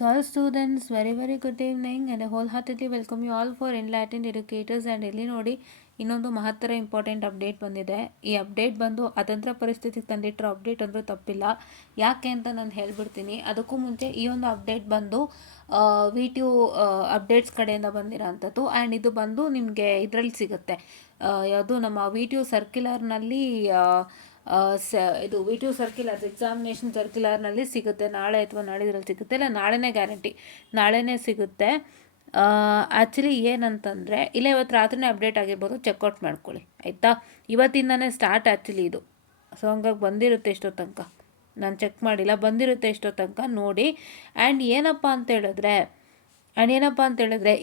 So all students, very good evening and I wholeheartedly welcome you all for Enlightened Educators. And ಇಲ್ಲಿ ನೋಡಿ ಇನ್ನೊಂದು ಮಹತ್ತರ important update ಬಂದಿದೆ. ಈ ಅಪ್ಡೇಟ್ ಬಂದು ಅತಂತ್ರ ಪರಿಸ್ಥಿತಿಗೆ ತಂದಿಟ್ಟಿರೋ ಅಪ್ಡೇಟ್ ಅಂದರೂ ತಪ್ಪಿಲ್ಲ. ಯಾಕೆ ಅಂತ ನಾನು ಹೇಳ್ಬಿಡ್ತೀನಿ. ಅದಕ್ಕೂ ಮುಂಚೆ ಈ ಒಂದು ಅಪ್ಡೇಟ್ ಬಂದು VTU ಅಪ್ಡೇಟ್ಸ್ ಕಡೆಯಿಂದ ಬಂದಿರೋ ಅಂಥದ್ದು. ಆ್ಯಂಡ್ ಇದು ಬಂದು ನಿಮಗೆ ಇದರಲ್ಲಿ ಸಿಗುತ್ತೆ, ಯಾವುದು ನಮ್ಮ VTU ಸರ್ಕ್ಯುಲರ್ನಲ್ಲಿ ಇದು VTU ಸರ್ಕ್ಯುಲರ್ಸ್ ಎಕ್ಸಾಮಿನೇಷನ್ ಸರ್ಕ್ಯುಲರ್ನಲ್ಲಿ ಸಿಗುತ್ತೆ. ನಾಳೆ ಅಥವಾ ನಾಳಿದ್ರಲ್ಲಿ ಸಿಗುತ್ತೆ, ಇಲ್ಲ ನಾಳೆನೇ ಗ್ಯಾರಂಟಿ, ನಾಳೆನೇ ಸಿಗುತ್ತೆ. ಆ್ಯಕ್ಚುಲಿ ಏನಂತಂದರೆ ಇಲ್ಲ ಇವತ್ತು ರಾತ್ರಿನೇ ಅಪ್ಡೇಟ್ ಆಗಿರ್ಬೋದು, ಚೆಕ್ಔಟ್ ಮಾಡ್ಕೊಳ್ಳಿ ಆಯಿತಾ. ಇವತ್ತಿಂದನೇ ಸ್ಟಾರ್ಟ್ ಆ್ಯಕ್ಚುಲಿ ಇದು. ಸೊ ಹಂಗಾಗಿ ಬಂದಿರುತ್ತೆ ಎಷ್ಟೋ ತನಕ, ನಾನು ಚೆಕ್ ಮಾಡಿಲ್ಲ, ಬಂದಿರುತ್ತೆ ಎಷ್ಟೋ ತನಕ ನೋಡಿ. ಆ್ಯಂಡ್ ಏನಪ್ಪ ಅಂತ ಹೇಳಿದ್ರೆ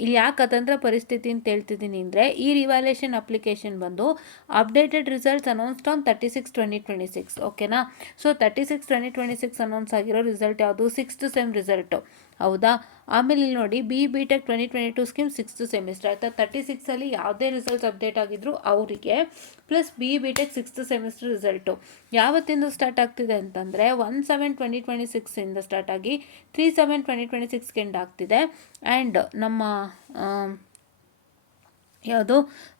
ಇಲ್ಲಿ ಯಾಕೆ ಅತಂತ್ರ ಪರಿಸ್ಥಿತಿ ಅಂತ ಹೇಳ್ತಿದ್ದೀನಿ ಅಂದರೆ, ಈ ರಿವ್ಯಾಲ್ಯೂಯೇಷನ್ ಅಪ್ಲಿಕೇಶನ್ ಬಂದು ಅಪ್ಡೇಟೆಡ್ ರಿಸಲ್ಟ್ಸ್ ಅನೌನ್ಸ್ಡ್ ಆನ್ 36/2026 ಓಕೆನಾ. ಸೊ 36/2026 ಅನೌನ್ಸ್ ಆಗಿರೋ ರಿಸಲ್ಟ್ ಯಾವುದು? 6th ಸೆಮ್ ರಿಸಲ್ಟು, ಹೌದಾ. ಆಮೇಲೆ ಇಲ್ಲಿ ನೋಡಿ BTech 2022 ಸ್ಕೀಮ್ 6th ಸೆಮಿಸ್ಟರ್ ಆಯಿತಾ. 36ಅಲ್ಲಿ ಯಾವುದೇ ರಿಸಲ್ಟ್ಸ್ ಅಪ್ಡೇಟ್ ಆಗಿದ್ರು ಅವರಿಗೆ, plus BTech 6th semester result ಯಾವತ್ತಿಂದ ಸ್ಟಾರ್ಟ್ ಆಗ್ತಿದೆ ಅಂತಂದರೆ 1/7/2026 ಸ್ಟಾರ್ಟ್ ಆಗಿ 3/7/2026 ಎಂಡ್ ಆಗ್ತಿದೆ. ಆ್ಯಂಡ್ ನಮ್ಮ ಯಾವುದು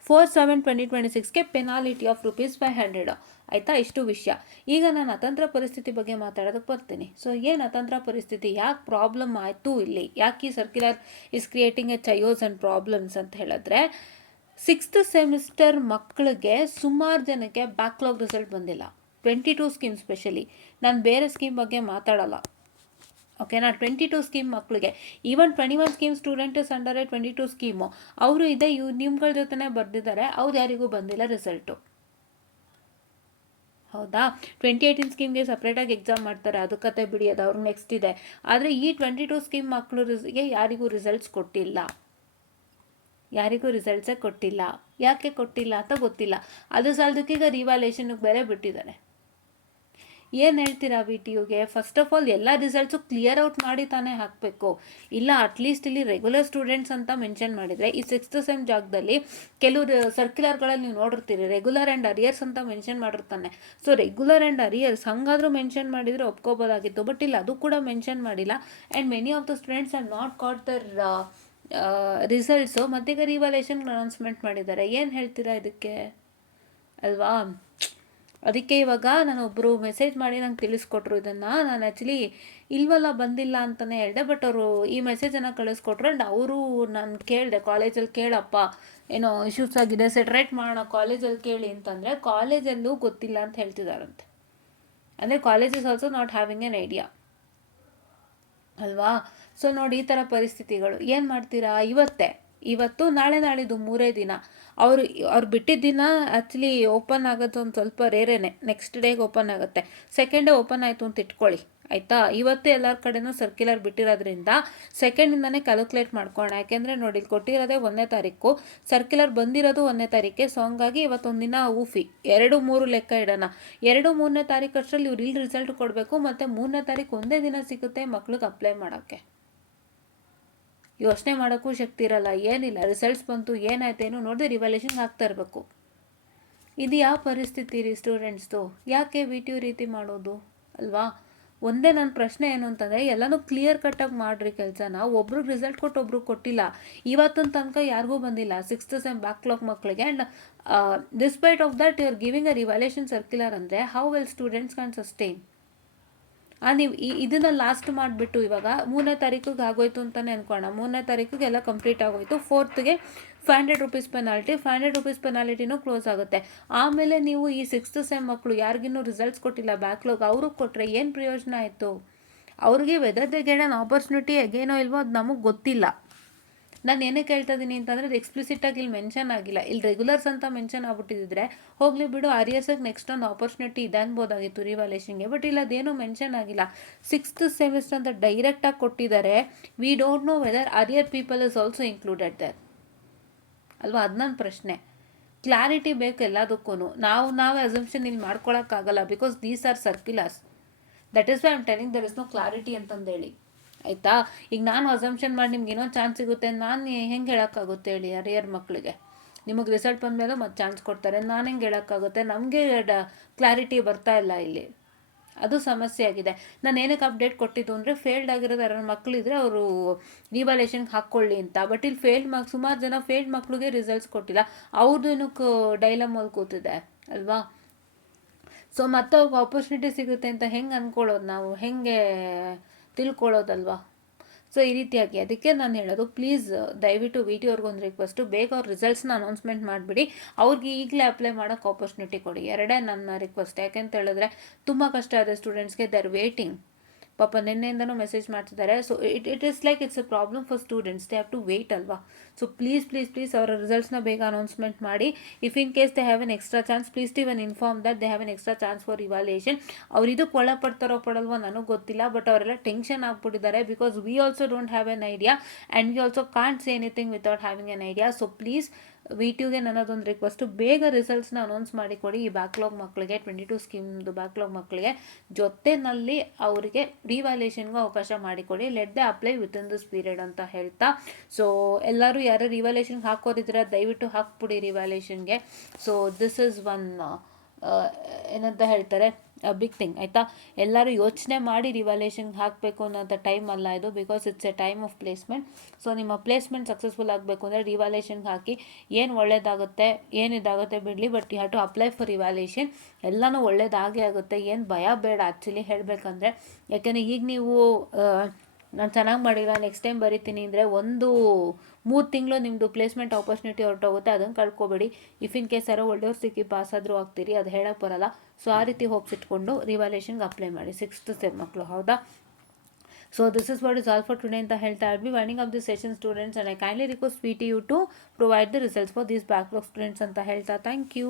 4/7/2026ಗೆ ಪೆನಾಲಿಟಿ ಆಫ್ ₹500 ಆಯಿತಾ. ಇಷ್ಟು ವಿಷಯ. ಈಗ ನಾನು ಅತಂತ್ರ ಪರಿಸ್ಥಿತಿ ಬಗ್ಗೆ ಮಾತಾಡೋದಕ್ಕೆ ಬರ್ತೀನಿ. ಸೊ ಏನು ಅತಂತ್ರ ಪರಿಸ್ಥಿತಿ, ಯಾಕೆ ಪ್ರಾಬ್ಲಮ್ ಆಯಿತು ಇಲ್ಲಿ, ಯಾಕೆ ಈ circular is creating a chaos and problems ಅಂತ ಹೇಳಿದ್ರೆ, 6th ಸೆಮಿಸ್ಟರ್ ಮಕ್ಕಳಿಗೆ ಸುಮಾರು ಜನಕ್ಕೆ ಬ್ಯಾಕ್ಲಾಗ್ ರಿಸಲ್ಟ್ ಬಂದಿಲ್ಲ. 22 ಸ್ಕೀಮ್ ಸ್ಪೆಷಲಿ, ನಾನು ಬೇರೆ ಸ್ಕೀಮ್ ಬಗ್ಗೆ ಮಾತಾಡಲ್ಲ ಓಕೆನಾ. 22 ಸ್ಕೀಮ್ ಮಕ್ಕಳಿಗೆ, even 21 scheme students under 22 scheme ಅವರು ಇದೆ ನಿಮ್ಗಳ ಜೊತೆನೇ ಬರೆದಿದ್ದಾರೆ, ಅವ್ರು ಯಾರಿಗೂ ಬಂದಿಲ್ಲ ರಿಸಲ್ಟು, ಹೌದಾ. 2018 ಸ್ಕೀಮ್ಗೆ ಸಪ್ರೇಟಾಗಿ ಎಕ್ಸಾಮ್ ಮಾಡ್ತಾರೆ, ಅದು ಕತೆ ಬಿಡಿ, ಅದು ಅವ್ರಿಗೆ ನೆಕ್ಸ್ಟ್ ಇದೆ. ಆದರೆ ಈ 22 ಸ್ಕೀಮ್ ಮಕ್ಕಳಿಗೆ ಯಾರಿಗೂ ರಿಸಲ್ಟ್ಸ್ ಕೊಟ್ಟಿಲ್ಲ, ಯಾರಿಗೂ ರಿಸಲ್ಟ್ಸೇ ಕೊಟ್ಟಿಲ್ಲ. ಯಾಕೆ ಕೊಟ್ಟಿಲ್ಲ ಅಂತ ಗೊತ್ತಿಲ್ಲ. ಅದು ಸಾಲದಕ್ಕೀಗ ರಿವ್ಯಾಲ್ಯೂಯೇಷನ್ಗೆ ಬೇರೆ ಬಿಟ್ಟಿದ್ದಾರೆ. ಏನು ಹೇಳ್ತೀರಾ VTUಗೆ? ಫಸ್ಟ್ ಆಫ್ ಆಲ್ ಎಲ್ಲ ರಿಸಲ್ಟ್ಸು ಕ್ಲಿಯರ್ ಔಟ್ ಮಾಡಿ ತಾನೇ ಹಾಕಬೇಕು. ಇಲ್ಲ ಅಟ್ಲೀಸ್ಟ್ ಇಲ್ಲಿ ರೆಗ್ಯುಲರ್ ಸ್ಟೂಡೆಂಟ್ಸ್ ಅಂತ ಮೆನ್ಷನ್ ಮಾಡಿದರೆ, ಈ 6th ಸೆಮ್ ಜಾಗದಲ್ಲಿ ಕೆಲವು ಸರ್ಕ್ಯುಲರ್ಗಳಲ್ಲಿ ನೀವು ನೋಡಿರ್ತೀರಿ ರೆಗ್ಯುಲರ್ ಆ್ಯಂಡ್ ಅರಿಯರ್ಸ್ ಅಂತ ಮೆನ್ಷನ್ ಮಾಡಿರ್ತಾನೆ. ಸೊ ರೆಗ್ಯುಲರ್ ಆ್ಯಂಡ್ ಅರಿಯರ್ಸ್ ಹಂಗಾದರೂ ಮೆನ್ಷನ್ ಮಾಡಿದರೆ ಒಪ್ಕೋಬೋದಾಗಿತ್ತು, ಬಟ್ ಇಲ್ಲ ಅದು ಕೂಡ ಮೆನ್ಷನ್ ಮಾಡಿಲ್ಲ. And many of the students have not got their results. ಮತ್ತೀಗ ರಿವ್ಯಾಲ್ಯೂಯೇಷನ್ಗೆ ಅನೌನ್ಸ್ಮೆಂಟ್ ಮಾಡಿದ್ದಾರೆ. ಏನು ಹೇಳ್ತೀರಾ ಇದಕ್ಕೆ, ಅಲ್ವಾ. ಅದಕ್ಕೆ ಇವಾಗ ನಾನೊಬ್ಬರು ಮೆಸೇಜ್ ಮಾಡಿ ನಂಗೆ ತಿಳಿಸ್ಕೊಟ್ರು ಇದನ್ನು. ನಾನು ಆ್ಯಕ್ಚುಲಿ ಇಲ್ವಲ್ಲ ಬಂದಿಲ್ಲ ಅಂತಲೇ ಹೇಳಿದೆ, ಬಟ್ ಅವರು ಈ ಮೆಸೇಜನ್ನು ಕಳಿಸ್ಕೊಟ್ರು. ಆ್ಯಂಡ್ ಅವರು ನಾನು ಕೇಳಿದೆ ಕಾಲೇಜಲ್ಲಿ, ಕೇಳಪ್ಪ ಏನೋ ಇಶ್ಯೂಸ್ ಆಗಿದೆ ಸೆಟ್ರೇಟ್ ಮಾಡೋಣ ಕಾಲೇಜಲ್ಲಿ ಕೇಳಿ ಅಂತಂದರೆ, ಕಾಲೇಜಲ್ಲೂ ಗೊತ್ತಿಲ್ಲ ಅಂತ ಹೇಳ್ತಿದ್ದಾರಂತೆ. ಅಂದರೆ college is also not having an idea, ಅಲ್ವಾ. ಸೊ ನೋಡಿ ಈ ಥರ ಪರಿಸ್ಥಿತಿಗಳು. ಏನು ಮಾಡ್ತೀರಾ, ಇವತ್ತು ನಾಳೆ ನಾಳಿದ್ದು 3 ದಿನ. ಅವ್ರು ಬಿಟ್ಟಿದ್ದ ದಿನ ಆ್ಯಕ್ಚುಲಿ ಓಪನ್ ಆಗೋದು ಒಂದು ಸ್ವಲ್ಪ ರೇರೇನೆ, ನೆಕ್ಸ್ಟ್ ಡೇಗೆ ಓಪನ್ ಆಗುತ್ತೆ. ಸೆಕೆಂಡೇ ಓಪನ್ ಆಯಿತು ಅಂತ ಇಟ್ಕೊಳ್ಳಿ ಆಯಿತಾ. ಇವತ್ತು ಎಲ್ಲರ ಕಡೆನೂ ಸರ್ಕ್ಯುಲರ್ ಬಿಟ್ಟಿರೋದ್ರಿಂದ ಸೆಕೆಂಡಿಂದನೇ ಕ್ಯಾಲ್ಕುಲೇಟ್ ಮಾಡ್ಕೊಳ್ಳೋಣ. ಯಾಕೆಂದರೆ ನೋಡಿ ಇಲ್ಲಿ ಕೊಟ್ಟಿರೋದೇ 1ನೇ ತಾರೀಕು, ಸರ್ಕ್ಯುಲರ್ ಬಂದಿರೋದು 1ನೇ ತಾರೀಕೆ. ಸೊ ಹಂಗಾಗಿ ಇವತ್ತೊಂದಿನ ಊಫಿ, 2-3 ಲೆಕ್ಕ ಇಡೋಣ. 2-3ನೇ ತಾರೀಕು ಅಷ್ಟರಲ್ಲಿ ಇವ್ರು ಇಲ್ಲಿ ರಿಸಲ್ಟ್ ಕೊಡಬೇಕು, ಮತ್ತು 3ನೇ ತಾರೀಕು ಒಂದೇ ದಿನ ಸಿಗುತ್ತೆ ಮಕ್ಳಿಗೆ ಅಪ್ಲೈ ಮಾಡೋಕ್ಕೆ. ಯೋಚನೆ ಮಾಡೋಕ್ಕೂ ಶಕ್ತಿ ಇರಲ್ಲ, ಏನಿಲ್ಲ. ರಿಸಲ್ಟ್ಸ್ ಬಂತು, ಏನಾಯ್ತೇನು ನೋಡಿದ್ರೆ ರಿವ್ಯಾಲ್ಯೂಯೇಷನ್ಗೆ ಹಾಕ್ತಾ ಇರಬೇಕು. ಇದು ಯಾವ ಪರಿಸ್ಥಿತಿ ರೀ ಸ್ಟೂಡೆಂಟ್ಸ್ದು? ಯಾಕೆ VTU ರೀತಿ ಮಾಡೋದು, ಅಲ್ವಾ. ಒಂದೇ ನನ್ನ ಪ್ರಶ್ನೆ ಏನು ಅಂತಂದರೆ, ಎಲ್ಲನೂ ಕ್ಲಿಯರ್ ಕಟ್ಟಾಗಿ ಮಾಡಿರಿ ಕೆಲಸನ. ಒಬ್ರಿಗೆ ರಿಸಲ್ಟ್ ಕೊಟ್ಟು ಒಬ್ರಿಗೆ ಕೊಟ್ಟಿಲ್ಲ. ಇವತ್ತಿನ ತನಕ ಯಾರಿಗೂ ಬಂದಿಲ್ಲ 6th ಸೆಮ್ ಬ್ಯಾಕ್ಲಾಗ್ ಮಕ್ಕಳಿಗೆ. And despite of that you are giving a revaluation circular ಅಂದರೆ how will students can sustain? ನೀವು ಇದನ್ನು ಲಾಸ್ಟ್ ಮಾಡಿಬಿಟ್ಟು ಇವಾಗ 3ನೇ ತಾರೀಕಿಗೆ ಆಗೋಯ್ತು ಅಂತಲೇ ಅಂದ್ಕೊಳ್ಳೋಣ. 3ನೇ ತಾರೀಕಿಗೆ ಎಲ್ಲ ಕಂಪ್ಲೀಟ್ ಆಗೋಯ್ತು. 4th ₹500 ಪೆನಾಲ್ಟಿ, ₹500 ಪೆನಾಲ್ಟಿನೂ ಕ್ಲೋಸ್ ಆಗುತ್ತೆ. ಆಮೇಲೆ ನೀವು ಈ 6th ಸೆಮ್ ಮಕ್ಕಳು ಯಾರಿಗಿನ್ನೂ ರಿಸಲ್ಟ್ಸ್ ಕೊಟ್ಟಿಲ್ಲ ಬ್ಯಾಕ್ಲಾಗ್, ಅವ್ರಿಗೆ ಕೊಟ್ಟರೆ ಏನು ಪ್ರಯೋಜನ ಆಯಿತು? ಅವ್ರಿಗೆ whether they get an opportunity ಅಗೇನೋ ಇಲ್ವೋ ಅದು ನಮಗೆ ಗೊತ್ತಿಲ್ಲ. ನಾನು ಏನಕ್ಕೆ ಹೇಳ್ತಾ ಇದ್ದೀನಿ ಅಂತಂದರೆ, ಅದು ಎಕ್ಸ್ಪ್ಲಿಸಿಟಾಗಿ ಇಲ್ಲಿ ಮೆನ್ಷನ್ ಆಗಿಲ್ಲ. ಇಲ್ಲಿ ರೆಗ್ಯುಲರ್ಸ್ ಅಂತ ಮೆನ್ಷನ್ ಆಗ್ಬಿಟ್ಟಿದ್ರೆ ಹೋಗಲಿ ಬಿಡು, ಅರಿಯರ್ಸಿಗೆ ನೆಕ್ಸ್ಟ್ ಒಂದು ಆಪರ್ಚುನಿಟಿ ಇದೆ ಅನ್ಬೋದಾಗಿತ್ತು ರಿವ್ಯಾಲ್ಯೂಯೇಷನ್ಗೆ. ಬಟ್ ಇಲ್ಲ, ಅದೇನೂ ಮೆನ್ಷನ್ ಆಗಿಲ್ಲ. 6th ಸೆಮಿಸ್ಟರ್ ಅಂತ ಡೈರೆಕ್ಟಾಗಿ ಕೊಟ್ಟಿದ್ದಾರೆ. We don't know whether arrear people is also included there, ಅಲ್ವಾ. ಅದು ನನ್ನ ಪ್ರಶ್ನೆ. ಕ್ಲಾರಿಟಿ ಬೇಕು ಎಲ್ಲದಕ್ಕೂ. ನಾವೇ ಅಸಂಪ್ಷನ್ ಇಲ್ಲಿ ಮಾಡ್ಕೊಳಕ್ಕಾಗಲ್ಲ, because these are circulars. That is why I am telling there is no clarity ಅಂತಂದೇಳಿ ಆಯಿತಾ. ಈಗ ನಾನು ಅಸಂಪ್ಷನ್ ಮಾಡಿ ನಿಮ್ಗೆ ಏನೋ ಚಾನ್ಸ್ ಸಿಗುತ್ತೆ, ನಾನು ಹೆಂಗೆ ಹೇಳೋಕ್ಕಾಗುತ್ತೆ ಹೇಳಿ. ಅರಿಯರ್ ಮಕ್ಕಳಿಗೆ ನಿಮಗೆ ರಿಸಲ್ಟ್ ಬಂದಮೇಲೆ ಮತ್ತೆ ಚಾನ್ಸ್ ಕೊಡ್ತಾರೆ, ನಾನು ಹೆಂಗೆ ಹೇಳೋಕ್ಕಾಗುತ್ತೆ? ನಮಗೆ ಕ್ಲಾರಿಟಿ ಬರ್ತಾ ಇಲ್ಲ ಇಲ್ಲಿ, ಅದು ಸಮಸ್ಯೆ ಆಗಿದೆ. ನಾನು ಏನಕ್ಕೆ ಅಪ್ಡೇಟ್ ಕೊಟ್ಟಿದ್ದು ಅಂದರೆ ಫೇಲ್ಡ್ ಆಗಿರೋದು ಯಾರು ಮಕ್ಕಳಿದ್ರೆ ಅವರು ರಿವಾಲ್ಯೂಷನ್ಗೆ ಹಾಕ್ಕೊಳ್ಳಿ ಅಂತ. ಬಟ್ ಇಲ್ಲಿ ಫೇಲ್ಡ್ ಸುಮಾರು ಜನ ಫೇಲ್ಡ್ ಮಕ್ಕಳಿಗೆ ರಿಸಲ್ಟ್ಸ್ ಕೊಟ್ಟಿಲ್ಲ, ಅವ್ರದ್ದು ಏನಕ್ಕೆ ಡೈಲಮಲ್ಲಿ ಕೂತಿದೆ ಅಲ್ವಾ. ಸೊ ಮತ್ತೆ ಅವ್ರಿಗೆ ಆಪರ್ಚುನಿಟಿ ಸಿಗುತ್ತೆ ಅಂತ ಹೆಂಗೆ ಅಂದ್ಕೊಳ್ಳೋದು, ನಾವು ಹೆಂಗೆ ತಿಳ್ಕೊಳ್ಳೋದಲ್ವಾ. ಸೊ ಈ ರೀತಿಯಾಗಿ ಅದಕ್ಕೆ ನಾನು ಹೇಳೋದು, ಪ್ಲೀಸ್ ದಯವಿಟ್ಟು ವಿ ಟಿ ಅವ್ರಿಗೊಂದು ರಿಕ್ವೆಸ್ಟು, ಬೇಗ ಅವ್ರ ರಿಸಲ್ಟ್ಸ್ನ ಅನೌನ್ಸ್ಮೆಂಟ್ ಮಾಡಿಬಿಡಿ, ಅವ್ರಿಗೆ ಈಗಲೇ ಅಪ್ಲೈ ಮಾಡೋಕ್ಕೆ ಆಪರ್ಚುನಿಟಿ ಕೊಡಿ. ಎರಡೇ ನನ್ನ ರಿಕ್ವೆಸ್ಟ್. ಯಾಕೆಂತ ಹೇಳಿದ್ರೆ ತುಂಬ ಕಷ್ಟ ಇದೆ ಸ್ಟೂಡೆಂಟ್ಸ್ಗೆ, ದೇ ಆರ್ ವೇಟಿಂಗ್. ಪಾಪ ನಿನ್ನೆಯಿಂದನೂ ಮೆಸೇಜ್ ಮಾಡ್ತಿದ್ದಾರೆ. So it is like it's a problem for students, they have to wait ಅಲ್ವಾ. ಸೊ ಪ್ಲೀಸ್ ಅವರ ರಿಸಲ್ಟ್ಸ್ನ ಬೇಗ ಅನೌನ್ಸ್ಮೆಂಟ್ ಮಾಡಿ. If in case they have an extra chance, please to even inform that they have an extra chance for evaluation. ಅವ್ರು ಇದಕ್ಕೆ ಒಳ ಪಡ್ತಾರೋ ಪಡಲ್ವೋ ನನಗೆ ಗೊತ್ತಿಲ್ಲ, ಬಟ್ ಅವರೆಲ್ಲ ಟೆನ್ಷನ್ ಆಗ್ಬಿಟ್ಟಿದ್ದಾರೆ. Because we also don't have an idea and we also can't say anything without having an idea. So please we ಟಿಗೆ ನನ್ನದೊಂದು ರಿಕ್ವೆಸ್ಟು, ಬೇಗ ರಿಸಲ್ಟ್ಸ್ನ ಅನೌನ್ಸ್ ಮಾಡಿಕೊಡಿ ಈ ಬ್ಯಾಕ್ಲಾಗ್ ಮಕ್ಕಳಿಗೆ, 22 ಸ್ಕೀಮ್ದು ಬ್ಯಾಕ್ಲಾಗ್ ಮಕ್ಕಳಿಗೆ. ಜೊತೆಯಲ್ಲಿ ಅವರಿಗೆ ರಿವ್ಯಾಲ್ಯೂಯೇಷನ್ಗೂ ಅವಕಾಶ ಮಾಡಿಕೊಡಿ. Let they apply within this period ಅಂತ ಹೇಳ್ತಾ, ಸೊ ಎಲ್ಲರೂ ಯಾರು ರಿವ್ಯಾಲ್ಯೂಯೇಷನ್ಗೆ ಹಾಕೋದಿದ್ರೆ ದಯವಿಟ್ಟು ಹಾಕ್ಬಿಡಿ ರಿವ್ಯಾಲ್ಯೂಯೇಷನ್ಗೆ. ಸೊ ದಿಸ್ ಇಸ್ ಒನ್ ಏನಂತ ಹೇಳ್ತಾರೆ ಬಿಗ್ ಥಿಂಗ್ ಆಯಿತಾ. ಎಲ್ಲರೂ ಯೋಚನೆ ಮಾಡಿ ರಿವ್ಯಾಲ್ಯೂಯೇಷನ್ಗೆ ಹಾಕಬೇಕು ಅನ್ನೋಂಥ ಟೈಮ್ ಅಲ್ಲ ಇದು, because it's a time of placement. So ನಿಮ್ಮ ಪ್ಲೇಸ್ಮೆಂಟ್ ಸಕ್ಸಸ್ಫುಲ್ ಆಗಬೇಕು ಅಂದರೆ ರಿವ್ಯಾಲ್ಯೂಯೇಷನ್ಗೆ ಹಾಕಿ. ಏನು ಒಳ್ಳೇದಾಗುತ್ತೆ ಏನಿದಾಗುತ್ತೆ ಬಿಡಲಿ, but you have to apply for revaluation. ಎಲ್ಲನೂ ಒಳ್ಳೇದಾಗೇ ಆಗುತ್ತೆ, ಏನು ಭಯ ಬೇಡ ಆ್ಯಕ್ಚುಲಿ ಹೇಳಬೇಕಂದ್ರೆ. ಯಾಕೆಂದರೆ ಈಗ ನೀವು ನಾನು ಚೆನ್ನಾಗಿ ಮಾಡಿಲ್ಲ ನೆಕ್ಸ್ಟ್ ಟೈಮ್ ಬರಿತೀನಿ ಅಂದರೆ 3 ತಿಂಗಳು ನಿಮ್ಮದು ಪ್ಲೇಸ್ಮೆಂಟ್ ಆಪರ್ಚುನಿಟಿ ಹೊರಟೋಗುತ್ತೆ, ಅದನ್ನು ಕಳ್ಕೊಬೇಡಿ. ಇಫ್ ಇನ್ ಕೇಸ್ ಯಾರೋ ಒಳ್ಳೆಯವ್ರು ಸಿಕ್ಕಿ ಪಾಸ್ ಆದರೂ ಆಗ್ತೀರಿ, ಅದು ಹೇಳಕ್ಕೆ ಬರಲ್ಲ. ಸೊ ಆ ರೀತಿ ಹೋಪ್ಸ್ ಇಟ್ಕೊಂಡು ರಿವ್ಯಾಲ್ಯೂಯೇಷನ್ಗೆ ಅಪ್ಲೈ ಮಾಡಿ 6th ಸೆಮ್ ಮಕ್ಕಳು, ಹೌದಾ. So this is what is all for today ಅಂತ ಹೇಳ್ತಾ ಇದ್ವಿ. Winding up the session students, and I kindly request V T U to provide the results for these backlog students ಅಂತ ಹೇಳ್ತಾ thank you.